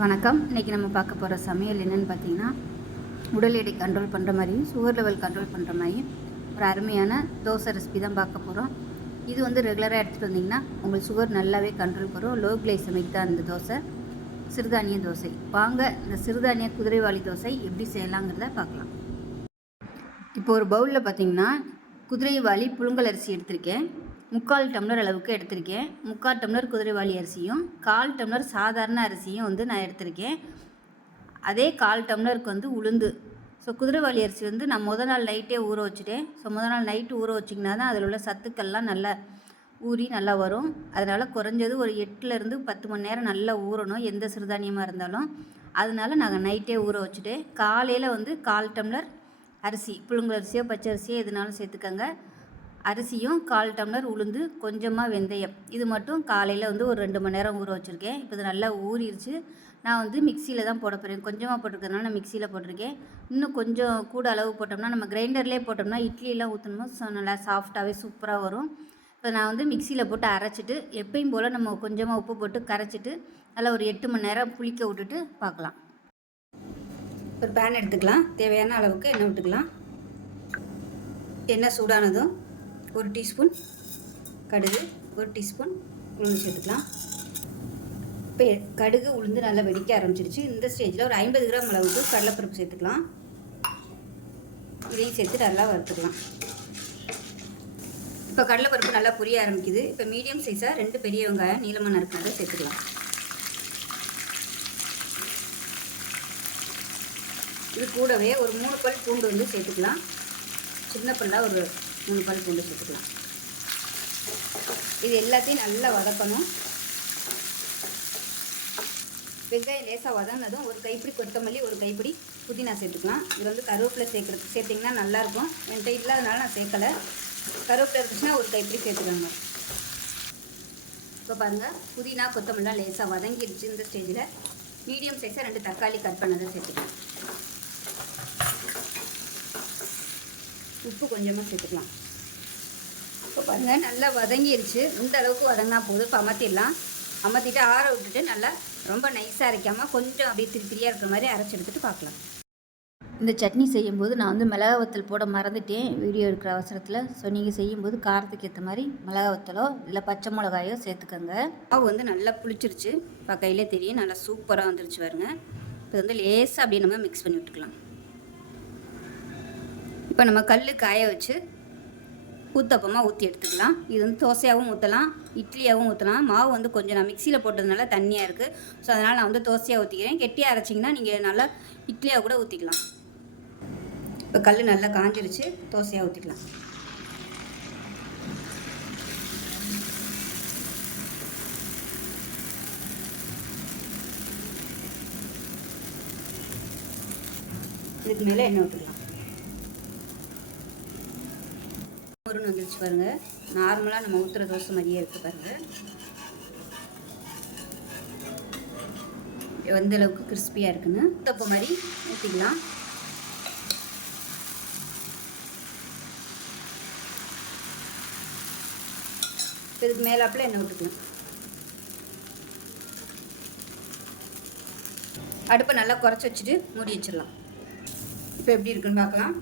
வணக்கம். இன்றைக்கி நம்ம பார்க்க போகிற சமையல் என்னென்னு பார்த்தீங்கன்னா, உடல் எடை கண்ட்ரோல் பண்ணுற மாதிரியும் சுகர் லெவல் கண்ட்ரோல் பண்ணுற மாதிரியும் ஒரு அருமையான தோசை ரெசிபி தான் பார்க்க போகிறோம். இது வந்து ரெகுலராக எடுத்துகிட்டு வந்திங்கன்னா உங்களுக்கு சுகர் நல்லாவே கண்ட்ரோல் வரும். லோ கிளைசமிக் தான் இந்த தோசை, சிறுதானிய தோசை. வாங்க இந்த சிறுதானிய குதிரைவாலி தோசை எப்படி செய்யலாங்கிறத பார்க்கலாம். இப்போ ஒரு பவுலில் பார்த்தீங்கன்னா குதிரைவாலி புழுங்கல் அரிசி எடுத்திருக்கேன். 3/4 டம்ளர் அளவுக்கு எடுத்திருக்கேன். 3/4 டம்ளர் குதிரைவாலி அரிசியும் 1/4 டம்ளர் சாதாரண அரிசியும் வந்து நான் எடுத்திருக்கேன். அதே 1/4 டம்ளருக்கு வந்து உளுந்து. குதிரைவாலி அரிசி வந்து நான் முதல் நாள் நைட்டே ஊற வச்சுட்டேன். முதல் நாள் நைட்டு ஊற வச்சிங்கன்னா தான் அதில் உள்ள சத்துக்கள்லாம் நல்லா ஊறி நல்லா வரும். அதனால் குறைஞ்சது ஒரு 8லேருந்து 10 மணி நேரம் நல்லா ஊறணும், எந்த சிறுதானியமாக இருந்தாலும். அதனால நாங்கள் நைட்டே ஊற வச்சுட்டேன். காலையில் வந்து 1/4 டம்ளர் அரிசி, புழுங்கல் அரிசியோ பச்சை அரிசியோ எதுனாலும் சேர்த்துக்கங்க. அரிசியும் 1/4 டம்ளர் உளுந்து, கொஞ்சமாக வெந்தயம், இது மட்டும் காலையில் வந்து ஒரு 2 மணி நேரம் ஊற வச்சுருக்கேன். இப்போ இது நல்லா ஊறிடுச்சு. நான் வந்து மிக்சியில் தான் போட போகிறேன். கொஞ்சமாக போட்டிருக்கிறதுனால நான் மிக்சியில் போட்டிருக்கேன். இன்னும் கொஞ்சம் கூட அளவு போட்டோம்னா, நம்ம கிரைண்டர்லேயே போட்டோம்னா இட்லியெல்லாம் ஊற்றணுமோ நல்லா சாஃப்டாகவே சூப்பராக வரும். இப்போ நான் வந்து மிக்சியில் போட்டு அரைச்சிட்டு, எப்பயும் போல் நம்ம கொஞ்சமாக உப்பு போட்டு கரைச்சிட்டு நல்லா ஒரு 8 மணி நேரம் புளிக்க விட்டுட்டு பார்க்கலாம். ஒரு பேன் எடுத்துக்கலாம். தேவையான அளவுக்கு எண்ணெய் விட்டுக்கலாம். எண்ணெய் சூடானதும் 1 டீஸ்பூன் கடுகு, 1 டீஸ்பூன் உளுந்து சேர்த்துக்கலாம். இப்போ கடுகு உளுந்து நல்லா வெடிக்க ஆரம்பிச்சிருச்சு. இந்த ஸ்டேஜில் ஒரு 50 கிராம் அளவுக்கு கடலைப்பருப்பு சேர்த்துக்கலாம். இதையும் சேர்த்து நல்லா வறுத்துக்கலாம். இப்போ கடலைப்பருப்பு நல்லா பொரிய ஆரம்பிக்குது. இப்போ மீடியம் சைஸாக 2 பெரிய வெங்காயம் நீளமாக நறுக்கினதை சேர்த்துக்கலாம். இது கூடவே ஒரு 3 பல் பூண்டு வந்து சேர்த்துக்கலாம். சின்ன பல்லாக ஒரு 3 பல் பூண்டு சேர்த்துக்கலாம். இது எல்லாத்தையும் நல்லா வதக்கணும். வெங்காயம் லேசாக வதங்கினதும் ஒரு கைப்பிடி கொத்தமல்லி, ஒரு கைப்பிடி புதினா சேர்த்துக்கலாம். இது வந்து கருவேப்பிலை சேர்த்திங்கன்னா நல்லாயிருக்கும். என்கிட்ட இல்லாதனால நான் சேர்க்கலை. கருவேப்பிலை இருந்துச்சுன்னா ஒரு கைப்பிடி சேர்த்துக்கோங்க. இப்போ பாருங்கள், புதினா கொத்தமல்லாம் லேசாக வதங்கிடுச்சு. இந்த ஸ்டேஜில் மீடியம் சைஸாக 2 தக்காளி கட் பண்ணதை சேர்த்துக்கலாம். உப்பு கொஞ்சமாக சேர்த்துக்கலாம். இப்போ பாருங்கள், நல்லா வதங்கிடுச்சு. இந்த அளவுக்கு வதங்கினா போதும். இப்போ அமர்த்திட்டு ஆற விட்டுட்டு நல்லா ரொம்ப நைஸாக அரைக்காமல் கொஞ்சம் அப்படியே திரியாக இருக்கிற மாதிரி அரைச்சி எடுத்துகிட்டு பார்க்கலாம். இந்த சட்னி செய்யும்போது நான் வந்து மிளகா வத்தல் போட மறந்துட்டேன் வீடியோ எடுக்கிற அவசரத்தில். நீங்கள் செய்யும்போது காரத்துக்கு ஏற்ற மாதிரி மிளகா வத்தலோ இல்லை பச்சை மிளகாயோ சேர்த்துக்கோங்க. மாவு வந்து நல்லா புளிச்சிருச்சு. இப்போ கையிலே தெரியும், நல்லா சூப்பராக வந்துருச்சு பாருங்க. இப்போ வந்து லேசாக அப்படியே நம்ம மிக்ஸ் பண்ணி விட்டுக்கலாம். இப்போ நம்ம கல் காய வச்சு ஊத்தப்பமாக ஊற்றி எடுத்துக்கலாம். இது வந்து தோசையாகவும் ஊற்றலாம், இட்லியாகவும் ஊற்றலாம். மாவு வந்து கொஞ்சம் நான் மிக்சியில் போட்டதுனால தண்ணியாக இருக்குது. அதனால் நான் வந்து தோசையாக ஊற்றிக்கிறேன். கெட்டியாக அரைச்சிங்கன்னா நீங்கள் நல்லா இட்லியாக கூட ஊற்றிக்கலாம். இப்போ கல் நல்லா காஞ்சிருச்சு, தோசையாக ஊற்றிக்கலாம். இதுக்கு மேலே எண்ணெய் ஊற்றிக்கலாம். ஒருன்னு வந்துருச்சு பாருங்கள். நார்மலாக நம்ம ஊற்றுற தோசை மாதிரியே இருக்குது பாருங்கள். எந்த அளவுக்கு கிறிஸ்பியாக இருக்குன்னு தப்பு மாதிரி ஊற்றிக்கலாம். இதுக்கு மேலாப்பில் எண்ணெய் விட்டுக்கலாம். அடுப்பை நல்லா குறைச்சி வச்சுட்டு மூடி வச்சிடலாம். இப்போ எப்படி இருக்குன்னு பார்க்கலாம்.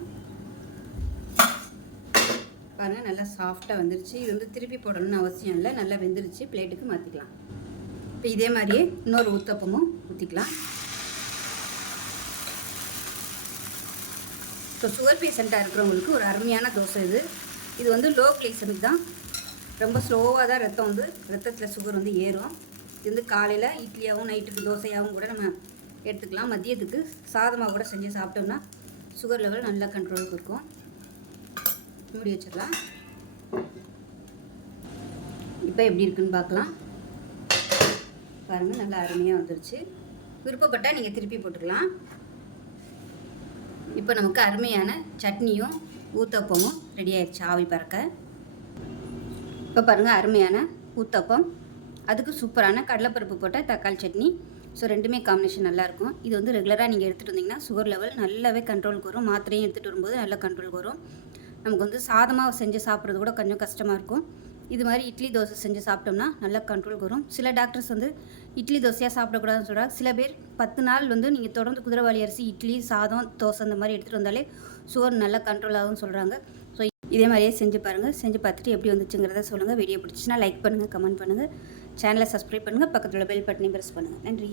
பாருங்கள், நல்லா சாஃப்டாக வந்துருச்சு. இது வந்து திருப்பி போடணும்னு அவசியம் இல்லை. நல்லா வெந்துருச்சு. பிளேட்டுக்கு மாற்றிக்கலாம். இப்போ இதே மாதிரியே இன்னொரு ஊத்தப்பமும் ஊற்றிக்கலாம். ஸோ சுகர் பேஷண்ட்டாக இருக்கிறவங்களுக்கு ஒரு அருமையான தோசை இது. இது வந்து லோ கிளைசமிக் தான். ரொம்ப ஸ்லோவாக தான் ரத்தத்தில் சுகர் வந்து ஏறும். இது வந்து காலையில் இட்லியாகவும் நைட்டுக்கு தோசையாகவும் கூட நம்ம எடுத்துக்கலாம். மதியத்துக்கு சாதமாக கூட செஞ்சு சாப்பிட்டோம்னா சுகர் லெவல் நல்லா கண்ட்ரோலுக்கு இருக்கும். மூடி வச்சிடலாம். இப்போ எப்படி இருக்குன்னு பார்க்கலாம். பாருங்கள், நல்லா அருமையாக வந்துருச்சு. விருப்பப்பட்டால் நீங்கள் திருப்பி போட்டுக்கலாம். இப்போ நமக்கு அருமையான சட்னியும் ஊத்தப்பமும் ரெடி ஆயிடுச்சு ஆவி பறக்க. இப்போ பாருங்கள், அருமையான ஊத்தப்பம், அதுக்கு சூப்பரான கடலைப்பருப்பு போட்ட தக்காளி சட்னி. ஸோ ரெண்டுமே காம்பினேஷன் நல்லாயிருக்கும். இது வந்து ரெகுலராக நீங்கள் எடுத்துகிட்டு வந்தீங்கன்னா சுகர் லெவல் நல்லாவே கண்ட்ரோலுக்கு வரும். மாத்திரையும் எடுத்துகிட்டு வரும்போது நல்லா கண்ட்ரோலுக்கு வரும். நமக்கு வந்து சாதமாக செஞ்சு சாப்பிட்றது கூட கொஞ்சம் கஷ்டமாக இருக்கும். இது மாதிரி இட்லி தோசை செஞ்சு சாப்பிட்டோம்னா நல்லா கண்ட்ரோலுக்கு வரும். சில டாக்டர்ஸ் வந்து இட்லி தோசையாக சாப்பிடக்கூடாதுன்னு சொல்கிறாங்க. சில பேர் 10 நாள் வந்து நீங்கள் தொடர்ந்து குதிரைவாலி அரிசி இட்லி சாதம் தோசை இந்த மாதிரி எடுத்துகிட்டு வந்தாலே சுகர் நல்லா கண்ட்ரோல் ஆகும்னு சொல்கிறாங்க. ஸோ இதே மாதிரியே செஞ்சு பாருங்கள். செஞ்சு பார்த்துட்டு எப்படி வந்துச்சுங்கிறத சொல்லுங்கள். வீடியோ பிடிச்சிச்சின்னா லைக் பண்ணுங்கள், கமெண்ட் பண்ணுங்கள், சேனலை சப்ஸ்கிரைப் பண்ணுங்கள், பக்கத்தில் உள்ள பெல் பட்டனையும் ப்ரெஸ் பண்ணுங்கள். நன்றி.